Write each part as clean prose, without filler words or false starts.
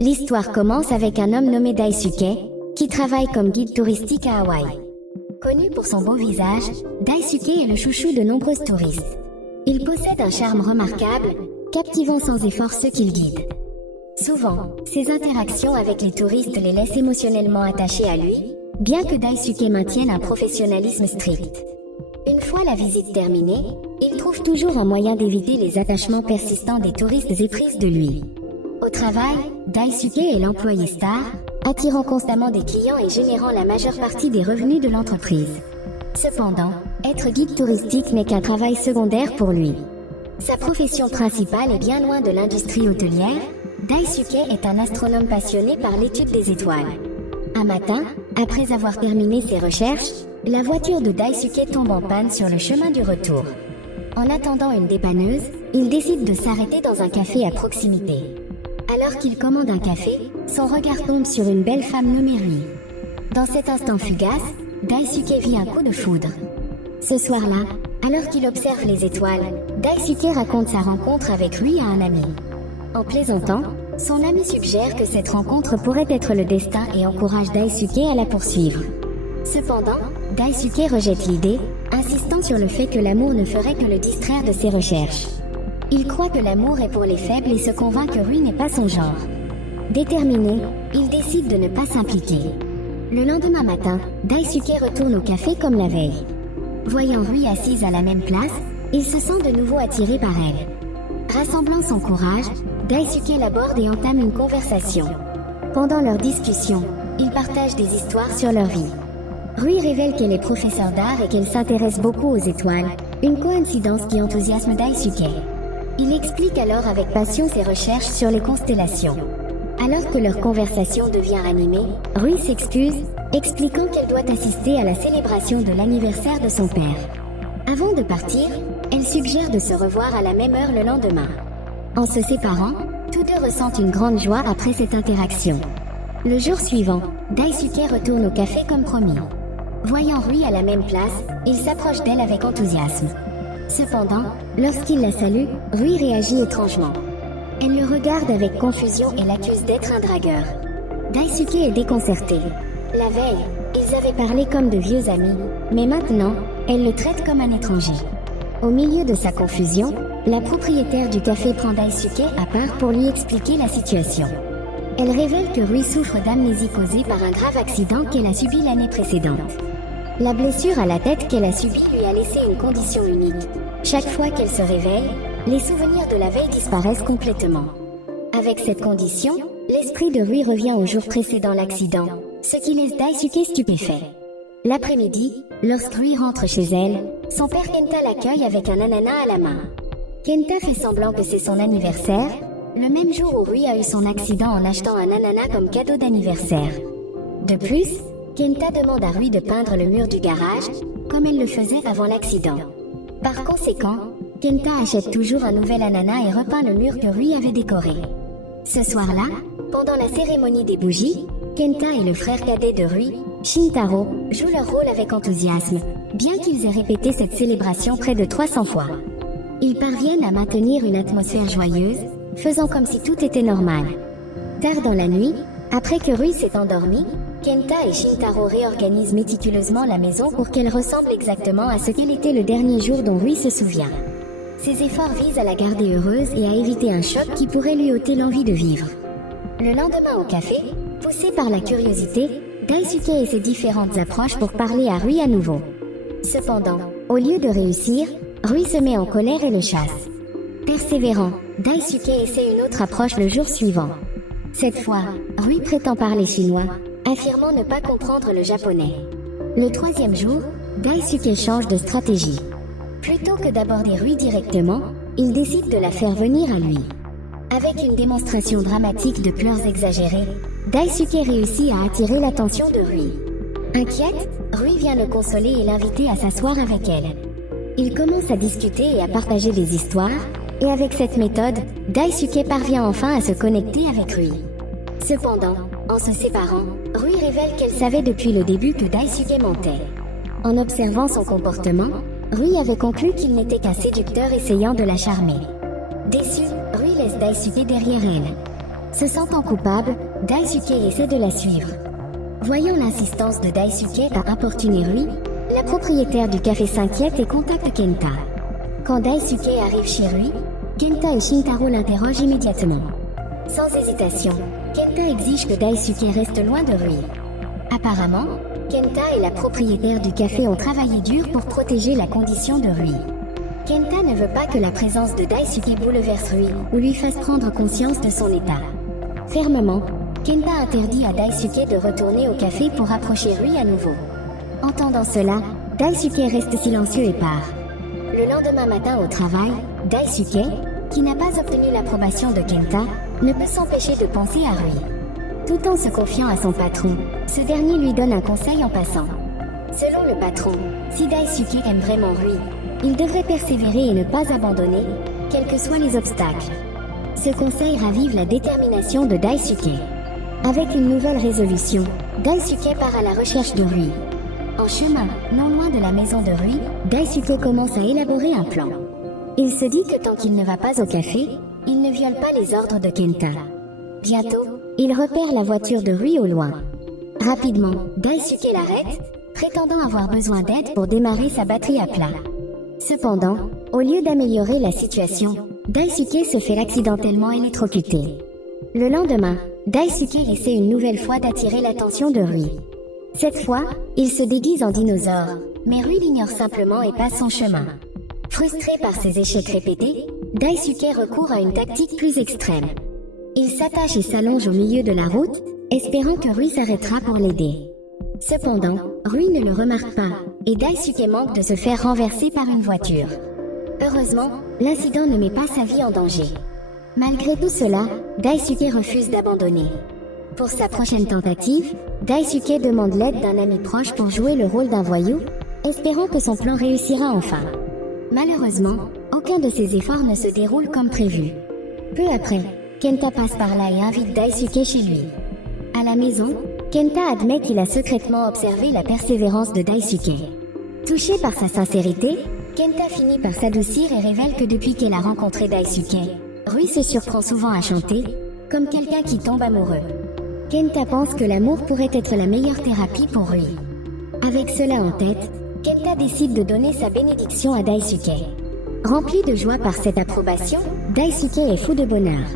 L'histoire commence avec un homme nommé Daisuke, qui travaille comme guide touristique à Hawaï. Connu pour son beau visage, Daisuke est le chouchou de nombreux touristes. Il possède un charme remarquable, captivant sans effort ceux qu'il guide. Souvent, ses interactions avec les touristes les laissent émotionnellement attachés à lui, bien que Daisuke maintienne un professionnalisme strict. Une fois la visite terminée, il trouve toujours un moyen d'éviter les attachements persistants des touristes épris de lui. Au travail, Daisuke est l'employé star, attirant constamment des clients et générant la majeure partie des revenus de l'entreprise. Cependant, être guide touristique n'est qu'un travail secondaire pour lui. Sa profession principale est bien loin de l'industrie hôtelière. Daisuke est un astronome passionné par l'étude des étoiles. Un matin, après avoir terminé ses recherches, la voiture de Daisuke tombe en panne sur le chemin du retour. En attendant une dépanneuse, il décide de s'arrêter dans un café à proximité. Alors qu'il commande un café, son regard tombe sur une belle femme nommée Rui. Dans cet instant fugace, Daisuke vit un coup de foudre. Ce soir-là, alors qu'il observe les étoiles, Daisuke raconte sa rencontre avec Rui à un ami. En plaisantant, son ami suggère que cette rencontre pourrait être le destin et encourage Daisuke à la poursuivre. Cependant, Daisuke rejette l'idée, insistant sur le fait que l'amour ne ferait que le distraire de ses recherches. Il croit que l'amour est pour les faibles et se convainc que Rui n'est pas son genre. Déterminé, il décide de ne pas s'impliquer. Le lendemain matin, Daisuke retourne au café comme la veille. Voyant Rui assise à la même place, il se sent de nouveau attiré par elle. Rassemblant son courage, Daisuke l'aborde et entame une conversation. Pendant leur discussion, ils partagent des histoires sur leur vie. Rui révèle qu'elle est professeure d'art et qu'elle s'intéresse beaucoup aux étoiles, une coïncidence qui enthousiasme Daisuke. Il explique alors avec passion ses recherches sur les constellations. Alors que leur conversation devient animée, Rui s'excuse, expliquant qu'elle doit assister à la célébration de l'anniversaire de son père. Avant de partir, elle suggère de se revoir à la même heure le lendemain. En se séparant, tous deux ressentent une grande joie après cette interaction. Le jour suivant, Daisuke retourne au café comme promis. Voyant Rui à la même place, il s'approche d'elle avec enthousiasme. Cependant, lorsqu'il la salue, Rui réagit étrangement. Elle le regarde avec confusion et l'accuse d'être un dragueur. Daisuke est déconcerté. La veille, ils avaient parlé comme de vieux amis, mais maintenant, elle le traite comme un étranger. Au milieu de sa confusion, la propriétaire du café prend Daisuke à part pour lui expliquer la situation. Elle révèle que Rui souffre d'amnésie causée par un grave accident qu'elle a subi l'année précédente. La blessure à la tête qu'elle a subie lui a laissé une condition unique. Chaque fois qu'elle se réveille, les souvenirs de la veille disparaissent complètement. Avec cette condition, l'esprit de Rui revient au jour précédant l'accident, ce qui laisse Daisuke stupéfait. L'après-midi, lorsque Rui rentre chez elle, son père Kenta l'accueille avec un ananas à la main. Kenta fait semblant que c'est son anniversaire, le même jour où Rui a eu son accident en achetant un ananas comme cadeau d'anniversaire. De plus, Kenta demande à Rui de peindre le mur du garage, comme elle le faisait avant l'accident. Par conséquent, Kenta achète toujours un nouvel ananas et repeint le mur que Rui avait décoré. Ce soir-là, pendant la cérémonie des bougies, Kenta et le frère cadet de Rui, Shintaro, jouent leur rôle avec enthousiasme, bien qu'ils aient répété cette célébration près de 300 fois. Ils parviennent à maintenir une atmosphère joyeuse, faisant comme si tout était normal. Tard dans la nuit, après que Rui s'est endormi, Kenta et Shintaro réorganisent méticuleusement la maison pour qu'elle ressemble exactement à ce qu'elle était le dernier jour dont Rui se souvient. Ces efforts visent à la garder heureuse et à éviter un choc qui pourrait lui ôter l'envie de vivre. Le lendemain au café, poussé par la curiosité, Daisuke essaie différentes approches pour parler à Rui à nouveau. Cependant, au lieu de réussir, Rui se met en colère et le chasse. Persévérant, Daisuke essaie une autre approche le jour suivant. Cette fois, Rui prétend parler chinois, affirmant ne pas comprendre le japonais. Le troisième jour, Daisuke change de stratégie. Plutôt que d'aborder Rui directement, il décide de la faire venir à lui. Avec une démonstration dramatique de pleurs exagérées, Daisuke réussit à attirer l'attention de Rui. Inquiète, Rui vient le consoler et l'inviter à s'asseoir avec elle. Ils commencent à discuter et à partager des histoires, et avec cette méthode, Daisuke parvient enfin à se connecter avec Rui. Cependant, en se séparant, Rui révèle qu'elle savait depuis le début que Daisuke mentait. En observant son comportement, Rui avait conclu qu'il n'était qu'un séducteur essayant de la charmer. Déçu, Rui laisse Daisuke derrière elle. Se sentant coupable, Daisuke essaie de la suivre. Voyant l'insistance de Daisuke à importuner Rui, la propriétaire du café s'inquiète et contacte Kenta. Quand Daisuke arrive chez Rui, Kenta et Shintaro l'interrogent immédiatement. Sans hésitation, Kenta exige que Daisuke reste loin de Rui. Apparemment, Kenta et la propriétaire du café ont travaillé dur pour protéger la condition de Rui. Kenta ne veut pas que la présence de Daisuke bouleverse Rui ou lui fasse prendre conscience de son état. Fermement, Kenta interdit à Daisuke de retourner au café pour approcher Rui à nouveau. Entendant cela, Daisuke reste silencieux et part. Le lendemain matin au travail, Daisuke, qui n'a pas obtenu l'approbation de Kenta, ne peut s'empêcher de penser à Rui. Tout en se confiant à son patron, ce dernier lui donne un conseil en passant. Selon le patron, si Daisuke aime vraiment Rui, il devrait persévérer et ne pas abandonner, quels que soient les obstacles. Ce conseil ravive la détermination de Daisuke. Avec une nouvelle résolution, Daisuke part à la recherche de Rui. En chemin, non loin de la maison de Rui, Daisuke commence à élaborer un plan. Il se dit que tant qu'il ne va pas au café, il ne viole pas les ordres de Kenta. Bientôt, il repère la voiture de Rui au loin. Rapidement, Daisuke l'arrête, prétendant avoir besoin d'aide pour démarrer sa batterie à plat. Cependant, au lieu d'améliorer la situation, Daisuke se fait accidentellement électrocuter. Le lendemain, Daisuke essaie une nouvelle fois d'attirer l'attention de Rui. Cette fois, il se déguise en dinosaure, mais Rui l'ignore simplement et passe son chemin. Frustré par ses échecs répétés, Daisuke recourt à une tactique plus extrême. Il s'attache et s'allonge au milieu de la route, espérant que Rui s'arrêtera pour l'aider. Cependant, Rui ne le remarque pas, et Daisuke manque de se faire renverser par une voiture. Heureusement, l'incident ne met pas sa vie en danger. Malgré tout cela, Daisuke refuse d'abandonner. Pour sa prochaine tentative, Daisuke demande l'aide d'un ami proche pour jouer le rôle d'un voyou, espérant que son plan réussira enfin. Malheureusement, aucun de ses efforts ne se déroule comme prévu. Peu après, Kenta passe par là et invite Daisuke chez lui. À la maison, Kenta admet qu'il a secrètement observé la persévérance de Daisuke. Touché par sa sincérité, Kenta finit par s'adoucir et révèle que depuis qu'elle a rencontré Daisuke, Rui se surprend souvent à chanter, comme quelqu'un qui tombe amoureux. Kenta pense que l'amour pourrait être la meilleure thérapie pour Rui. Avec cela en tête, Kenta décide de donner sa bénédiction à Daisuke. Rempli de joie par cette approbation, Daisuke est fou de bonheur.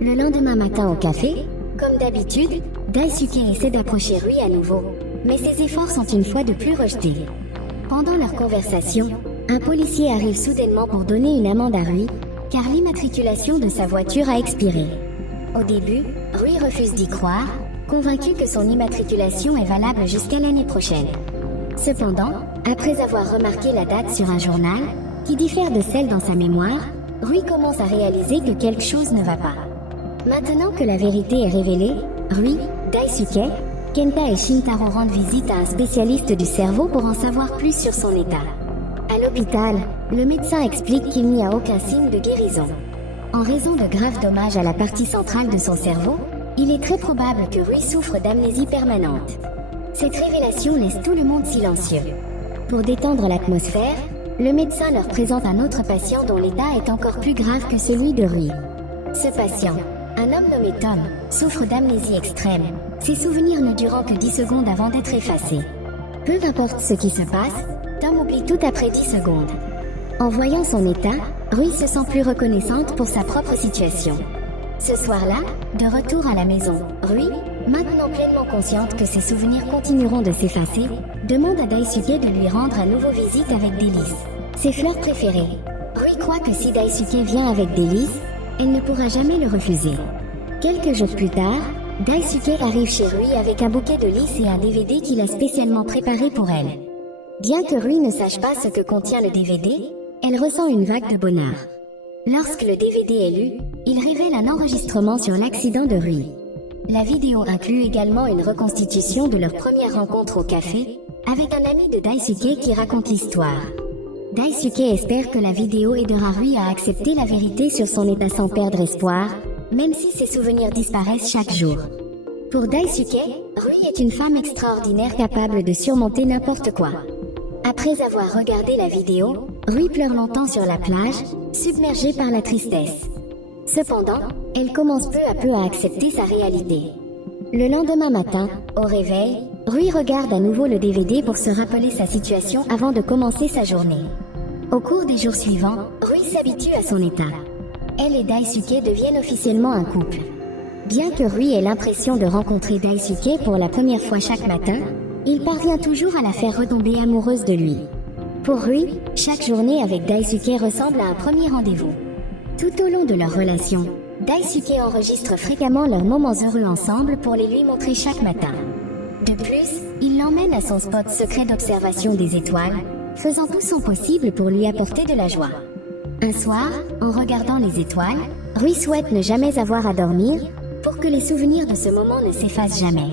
Le lendemain matin au café, comme d'habitude, Daisuke essaie d'approcher Rui à nouveau, mais ses efforts sont une fois de plus rejetés. Pendant leur conversation, un policier arrive soudainement pour donner une amende à Rui, car l'immatriculation de sa voiture a expiré. Au début, Rui refuse d'y croire, convaincu que son immatriculation est valable jusqu'à l'année prochaine. Cependant, après avoir remarqué la date sur un journal, qui diffère de celle dans sa mémoire, Rui commence à réaliser que quelque chose ne va pas. Maintenant que la vérité est révélée, Rui, Daisuke, Kenta et Shintaro rendent visite à un spécialiste du cerveau pour en savoir plus sur son état. À l'hôpital, le médecin explique qu'il n'y a aucun signe de guérison. En raison de graves dommages à la partie centrale de son cerveau, il est très probable que Rui souffre d'amnésie permanente. Cette révélation laisse tout le monde silencieux. Pour détendre l'atmosphère, le médecin leur présente un autre patient dont l'état est encore plus grave que celui de Rui. Ce patient, un homme nommé Tom, souffre d'amnésie extrême, ses souvenirs ne durant que 10 secondes avant d'être effacés. Peu importe ce qui se passe, Tom oublie tout après 10 secondes. En voyant son état, Rui se sent plus reconnaissante pour sa propre situation. Ce soir-là, de retour à la maison, Rui, maintenant pleinement consciente que ses souvenirs continueront de s'effacer, demande à Daisuke de lui rendre à nouveau visite avec Délice, ses fleurs préférées. Rui croit que si Daisuke vient avec Délice, elle ne pourra jamais le refuser. Quelques jours plus tard, Daisuke arrive chez Rui avec un bouquet de lys et un DVD qu'il a spécialement préparé pour elle. Bien que Rui ne sache pas ce que contient le DVD, elle ressent une vague de bonheur. Lorsque le DVD est lu, il révèle un enregistrement sur l'accident de Rui. La vidéo inclut également une reconstitution de leur première rencontre au café, avec un ami de Daisuke qui raconte l'histoire. Daisuke espère que la vidéo aidera Rui à accepter la vérité sur son état sans perdre espoir, même si ses souvenirs disparaissent chaque jour. Pour Daisuke, Rui est une femme extraordinaire capable de surmonter n'importe quoi. Après avoir regardé la vidéo, Rui pleure longtemps sur la plage, submergée par la tristesse. Cependant, elle commence peu à peu à accepter sa réalité. Le lendemain matin, au réveil, Rui regarde à nouveau le DVD pour se rappeler sa situation avant de commencer sa journée. Au cours des jours suivants, Rui s'habitue à son état. Elle et Daisuke deviennent officiellement un couple. Bien que Rui ait l'impression de rencontrer Daisuke pour la première fois chaque matin, il parvient toujours à la faire retomber amoureuse de lui. Pour Rui, chaque journée avec Daisuke ressemble à un premier rendez-vous. Tout au long de leur relation, Daisuke enregistre fréquemment leurs moments heureux ensemble pour les lui montrer chaque matin. De plus, il l'emmène à son spot secret d'observation des étoiles, faisant tout son possible pour lui apporter de la joie. Un soir, en regardant les étoiles, Rui souhaite ne jamais avoir à dormir pour que les souvenirs de ce moment ne s'effacent jamais.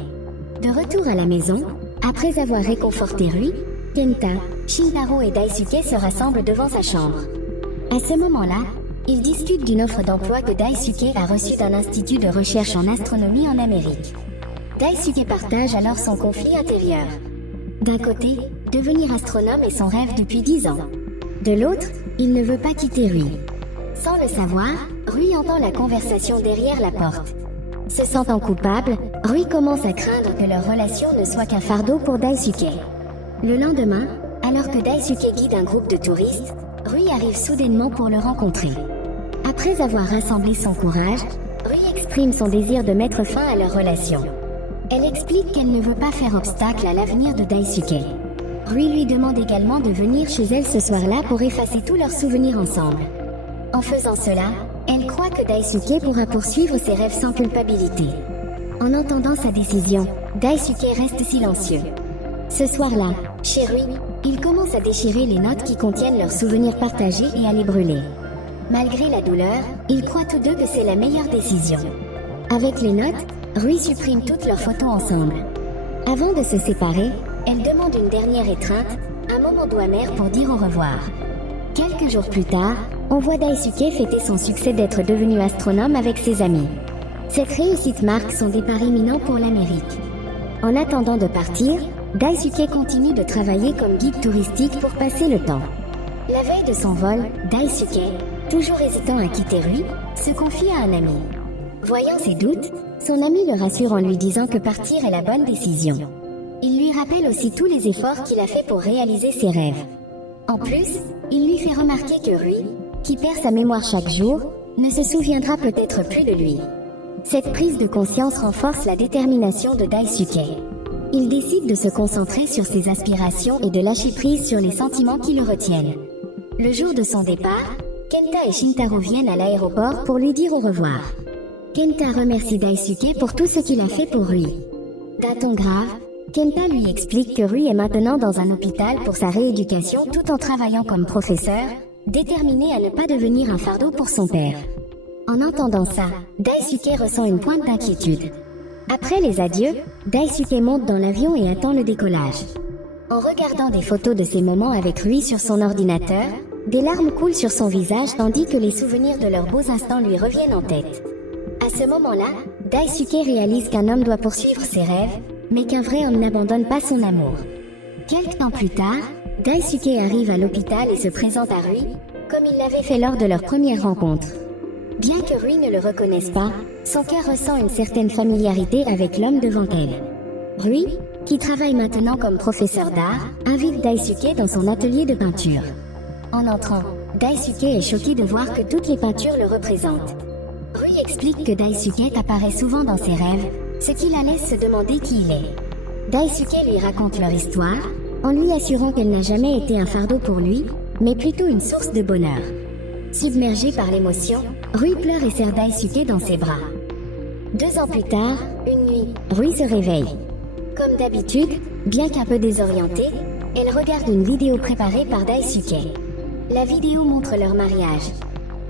De retour à la maison, après avoir réconforté Rui, Kenta, Shintaro et Daisuke se rassemblent devant sa chambre. À ce moment-là, ils discutent d'une offre d'emploi que Daisuke a reçue d'un institut de recherche en astronomie en Amérique. Daisuke partage alors son conflit intérieur. D'un côté, devenir astronome est son rêve depuis 10 ans. De l'autre, il ne veut pas quitter Rui. Sans le savoir, Rui entend la conversation derrière la porte. Se sentant coupable, Rui commence à craindre que leur relation ne soit qu'un fardeau pour Daisuke. Le lendemain, alors que Daisuke guide un groupe de touristes, Rui arrive soudainement pour le rencontrer. Après avoir rassemblé son courage, Rui exprime son désir de mettre fin à leur relation. Elle explique qu'elle ne veut pas faire obstacle à l'avenir de Daisuke. Rui lui demande également de venir chez elle ce soir-là pour effacer tous leurs souvenirs ensemble. En faisant cela, elle croit que Daisuke pourra poursuivre ses rêves sans culpabilité. En entendant sa décision, Daisuke reste silencieux. Ce soir-là, chez Rui, il commence à déchirer les notes qui contiennent leurs souvenirs partagés et à les brûler. Malgré la douleur, ils croient tous deux que c'est la meilleure décision. Avec les notes, Rui supprime toutes leurs photos ensemble. Avant de se séparer, elle demande une dernière étreinte, un moment doux amer pour dire au revoir. Quelques jours plus tard, on voit Daisuke fêter son succès d'être devenu astronome avec ses amis. Cette réussite marque son départ imminent pour l'Amérique. En attendant de partir, Daisuke continue de travailler comme guide touristique pour passer le temps. La veille de son vol, Daisuke, toujours hésitant à quitter Rui, se confie à un ami. Voyant ses doutes, son ami le rassure en lui disant que partir est la bonne décision. Il lui rappelle aussi tous les efforts qu'il a fait pour réaliser ses rêves. En plus, il lui fait remarquer que Rui, qui perd sa mémoire chaque jour, ne se souviendra peut-être plus de lui. Cette prise de conscience renforce la détermination de Daisuke. Il décide de se concentrer sur ses aspirations et de lâcher prise sur les sentiments qui le retiennent. Le jour de son départ, Kenta et Shintaro viennent à l'aéroport pour lui dire au revoir. Kenta remercie Daisuke pour tout ce qu'il a fait pour Rui. D'un ton grave, Kenta lui explique que Rui est maintenant dans un hôpital pour sa rééducation tout en travaillant comme professeur, déterminé à ne pas devenir un fardeau pour son père. En entendant ça, Daisuke ressent une pointe d'inquiétude. Après les adieux, Daisuke monte dans l'avion et attend le décollage. En regardant des photos de ces moments avec Rui sur son ordinateur, des larmes coulent sur son visage tandis que les souvenirs de leurs beaux instants lui reviennent en tête. À ce moment-là, Daisuke réalise qu'un homme doit poursuivre ses rêves, mais qu'un vrai homme n'abandonne pas son amour. Quelque temps plus tard, Daisuke arrive à l'hôpital et se présente à Rui, comme il l'avait fait lors de leur première rencontre. Bien que Rui ne le reconnaisse pas, son cœur ressent une certaine familiarité avec l'homme devant elle. Rui, qui travaille maintenant comme professeur d'art, invite Daisuke dans son atelier de peinture. En entrant, Daisuke est choqué de voir que toutes les peintures le représentent. Rui explique que Daisuke apparaît souvent dans ses rêves, ce qui la laisse se demander qui il est. Daisuke lui raconte leur histoire, en lui assurant qu'elle n'a jamais été un fardeau pour lui, mais plutôt une source de bonheur. Submergé par l'émotion, Rui pleure et serre Daisuke dans ses bras. 2 ans plus tard, une nuit, Rui se réveille. Comme d'habitude, bien qu'un peu désorientée, elle regarde une vidéo préparée par Daisuke. La vidéo montre leur mariage.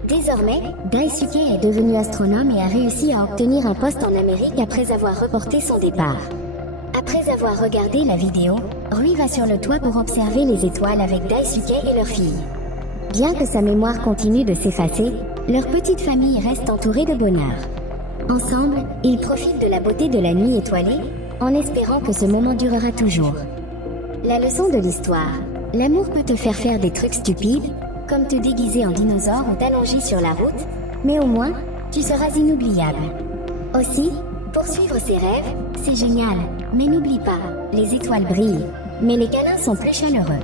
Désormais, Daisuke est devenu astronome et a réussi à obtenir un poste en Amérique après avoir reporté son départ. Après avoir regardé la vidéo, Rui va sur le toit pour observer les étoiles avec Daisuke et leur fille. Bien que sa mémoire continue de s'effacer, leur petite famille reste entourée de bonheur. Ensemble, ils profitent de la beauté de la nuit étoilée, en espérant que ce moment durera toujours. La leçon de l'histoire: l'amour peut te faire faire des trucs stupides, comme te déguiser en dinosaure ou t'allonger sur la route, mais au moins, tu seras inoubliable. Aussi, poursuivre ses rêves, c'est génial. Mais n'oublie pas, les étoiles brillent. Mais les câlins sont plus chaleureux.